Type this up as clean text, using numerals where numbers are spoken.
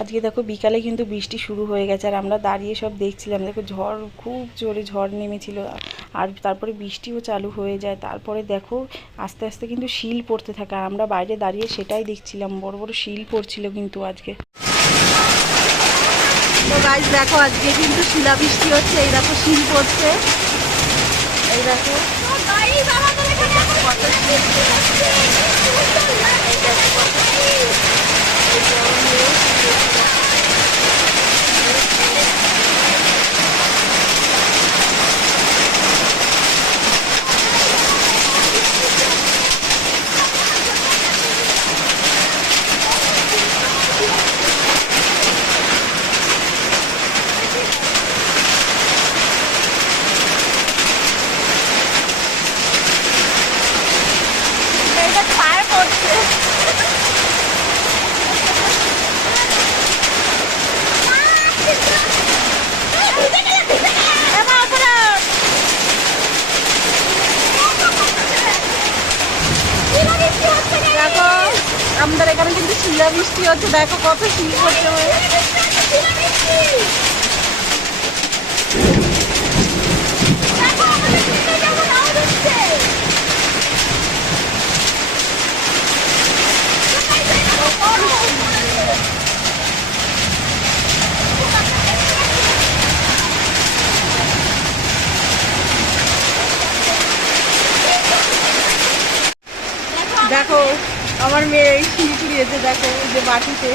আজকে দেখো বিকালে কিন্তু বৃষ্টি শুরু হয়ে গেছে, আর আমরা দাঁড়িয়ে সব দেখছিলাম। দেখো ঝড়, খুব জোরে ঝড় নেমেছিল, আর তারপরে বৃষ্টিও চালু হয়ে যায়। তারপরে দেখো আস্তে আস্তে কিন্তু শিল পড়তে থাকে, আর আমরা বাইরে দাঁড়িয়ে সেটাই দেখছিলাম। বড় বড় শিল পড়ছিল কিন্তু আজকে। তো গাইস দেখো আজকে কিন্তু শিলাবৃষ্টি হচ্ছে, এই দেখো শিল পড়ছে, এই দেখো কত শিল পড়ছে। দেখো আমাদের এখানে কিন্তু শিলাবৃষ্টি হচ্ছে, দেখো কত শিল পড়ছে। দেখো আমার মেয়ে শিল কুড়িয়েছে, দেখো যে বাটিতে।